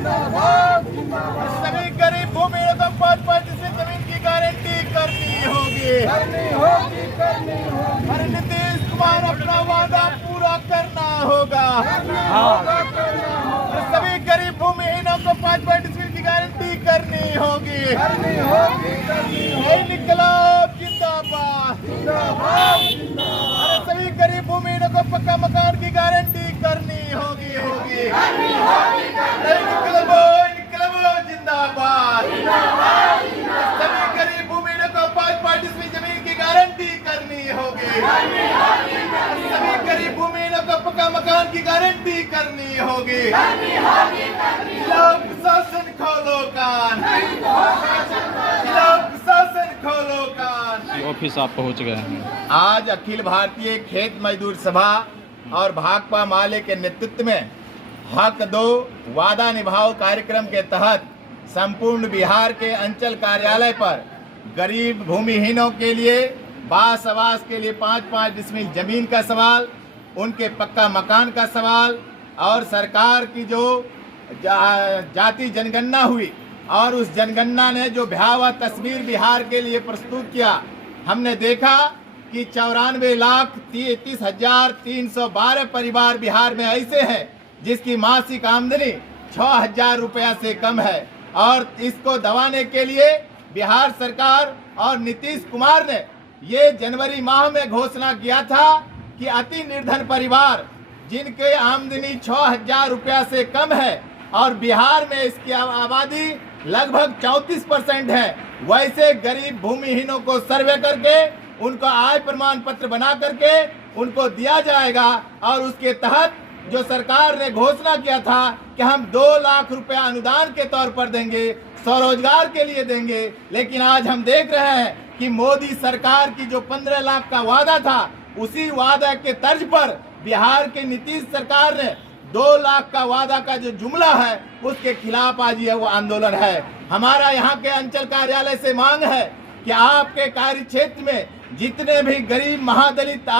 सभी गरीब भूमिहीनों को 5 डिसमिल जमीन की गारंटी करनी होगी। और नीतीश कुमार अपना वादा पूरा करना होगा। और सभी गरीब भूमिहीनों को 5 डिसमिल की गारंटी करनी होगी। इनकलाब जिंदाबाद। और सभी गरीब भूमिहीनों को पक्का मकान की गारंटी करनी होगी। इनकलाब जिंदाबाद। सभी गरीब भूमिहीनों को 5 डिसमिल जमीन की गारंटी करनी होगी। सभी गरीब भूमिहीनों को पक्का मकान की गारंटी करनी होगी। लोक शासन खोलो कान। लोक शासन खोलो कान। ऑफिस आप पहुंच गए हैं। आज अखिल भारतीय खेत मजदूर सभा और भाकपा माले के नेतृत्व में हक दो वादा निभाओ कार्यक्रम के तहत संपूर्ण बिहार के अंचल कार्यालय पर गरीब भूमिहीनों के लिए बास आवास के लिए 5 डिसमिल जमीन का सवाल, उनके पक्का मकान का सवाल और सरकार की जो जाति जनगणना हुई और उस जनगणना ने जो भयावह तस्वीर बिहार के लिए प्रस्तुत किया, हमने देखा कि 94,33,312 परिवार बिहार में ऐसे हैं जिसकी मासिक आमदनी 6,000 रुपया से कम है। और इसको दबाने के लिए बिहार सरकार और नीतीश कुमार ने ये जनवरी माह में घोषणा किया था कि अति निर्धन परिवार जिनके आमदनी 6,000 रुपया से कम है और बिहार में इसकी आबादी लगभग 34% है, वैसे गरीब भूमिहीनों को सर्वे करके उनको आय प्रमाण पत्र बना करके उनको दिया जाएगा। और उसके तहत जो सरकार ने घोषणा किया था कि हम 2 लाख रुपया अनुदान के तौर पर देंगे, स्वरोजगार के लिए देंगे, लेकिन आज हम देख रहे हैं कि मोदी सरकार की जो 15 लाख का वादा था, उसी वादा के तर्ज पर बिहार के नीतीश सरकार ने 2 लाख का वादा का जो जुमला है उसके खिलाफ आज ये वो आंदोलन है। हमारा यहाँ के अंचल कार्यालय से मांग है कि आपके कार्य क्षेत्र में जितने भी गरीब महादलित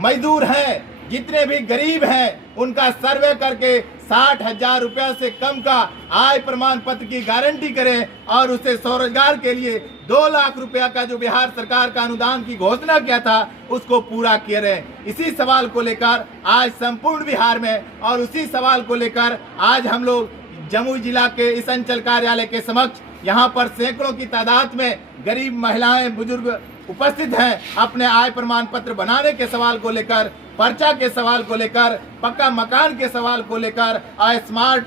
मजदूर हैं, जितने भी गरीब हैं, उनका सर्वे करके 60,000 रुपया से कम का आय प्रमाण पत्र की गारंटी करें और उसे स्वरोजगार के लिए 2 लाख रुपया का जो बिहार सरकार का अनुदान की घोषणा किया था उसको पूरा करें। इसी सवाल को लेकर आज संपूर्ण बिहार में और उसी सवाल को लेकर आज हम लोग जमुई जिला के इस अंचल कार्यालय के समक्ष यहाँ पर सैकड़ों की तादाद में गरीब महिलाएं बुजुर्ग उपस्थित हैं। अपने आय प्रमाण पत्र बनाने के सवाल को लेकर, पर्चा के सवाल को लेकर, पक्का मकान के सवाल को लेकर और स्मार्ट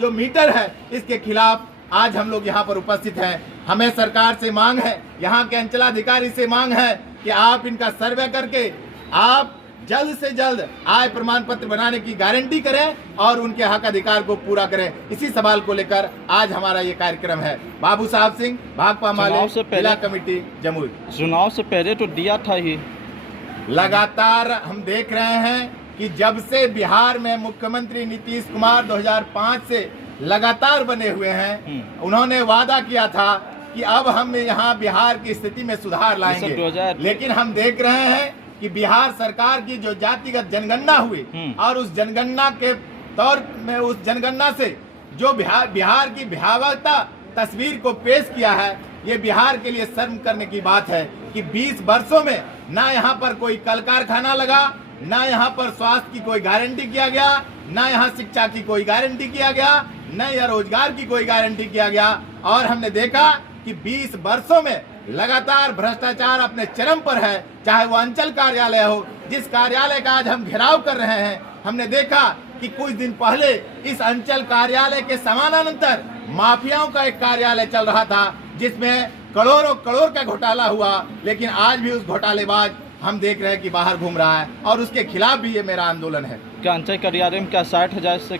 जो मीटर है इसके खिलाफ आज हम लोग यहाँ पर उपस्थित हैं। हमें सरकार से मांग है, यहाँ के अंचलाधिकारी से मांग है कि आप इनका सर्वे करके आप जल्द से जल्द आय प्रमाण पत्र बनाने की गारंटी करें और उनके हक अधिकार को पूरा करें। इसी सवाल को लेकर आज हमारा ये कार्यक्रम है। बाबू साहब सिंह, भाकपा माले जिला कमेटी जमुई। चुनाव से पहले तो दिया था ही। लगातार हम देख रहे हैं कि जब से बिहार में मुख्यमंत्री नीतीश कुमार 2005 से लगातार बने हुए हैं, उन्होंने वादा किया था कि अब हम यहाँ बिहार की स्थिति में सुधार लाएंगे, लेकिन हम देख रहे हैं कि बिहार सरकार की जो जातिगत जनगणना हुई और उस जनगणना के तौर में उस जनगणना से जो बिहार की भयावहता तस्वीर को पेश किया है, ये बिहार के लिए शर्म करने की बात है कि 20 वर्षों में ना यहाँ पर कोई कल कारखाना लगा, ना यहाँ पर स्वास्थ्य की कोई गारंटी किया गया, ना यहाँ शिक्षा की कोई गारंटी किया गया, न या रोजगार की कोई गारंटी किया गया। और हमने देखा कि 20 वर्षों में लगातार भ्रष्टाचार अपने चरम पर है, चाहे वो अंचल कार्यालय हो, जिस कार्यालय का आज हम घेराव कर रहे हैं। हमने देखा कि कुछ दिन पहले इस अंचल कार्यालय के समानांतर माफियाओं का एक कार्यालय चल रहा था जिसमें करोड़ों करोड़ का घोटाला हुआ, लेकिन आज भी उस घोटालेबाज हम देख रहे हैं कि बाहर घूम रहा है और उसके खिलाफ भी ये मेरा आंदोलन है। क्या अंचल कार्यालय में क्या 60,000 से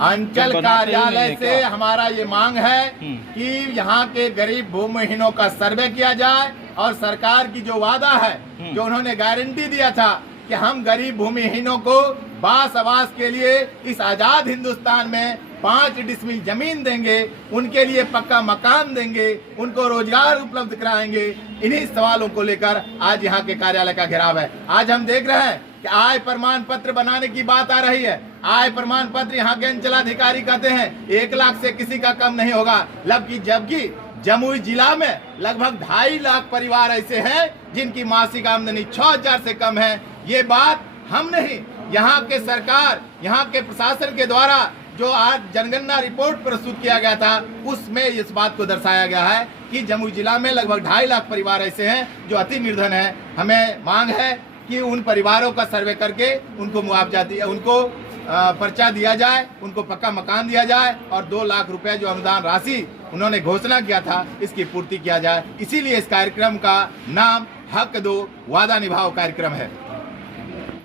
अंचल कार्यालय से हमारा ये मांग है कि यहाँ के गरीब भूमिहीनों का सर्वे किया जाए और सरकार की जो वादा है, जो उन्होंने गारंटी दिया था कि हम गरीब भूमिहीनों को बास आवास के लिए इस आजाद हिंदुस्तान में 5 डिसमिल जमीन देंगे, उनके लिए पक्का मकान देंगे, उनको रोजगार उपलब्ध कराएंगे। इन्हीं सवालों को लेकर आज यहाँ के कार्यालय का घेराव है। आज हम देख रहे हैं कि आय प्रमाण पत्र बनाने की बात आ रही है, आय प्रमाण पत्र यहाँ के अंचलाधिकारी कहते हैं 1 लाख से किसी का कम नहीं होगा, जबकि जमुई जिला में लगभग 2.5 लाख परिवार ऐसे हैं जिनकी मासिक आमदनी 6,000 से कम है। ये बात हम नहीं, यहाँ के सरकार, यहाँ के प्रशासन के द्वारा जो आज जनगणना रिपोर्ट प्रस्तुत किया गया था उसमें इस बात को दर्शाया गया है कि जमुई जिला में लगभग 2.5 लाख परिवार ऐसे हैं जो अति निर्धन है। हमें मांग है कि उन परिवारों का सर्वे करके उनको मुआवजा दिया, उनको पर्चा दिया जाए, उनको पक्का मकान दिया जाए और 2 लाख रुपए जो अनुदान राशि उन्होंने घोषणा किया था इसकी पूर्ति किया जाए। इसीलिए इस कार्यक्रम का नाम हक दो वादा निभाओ कार्यक्रम है।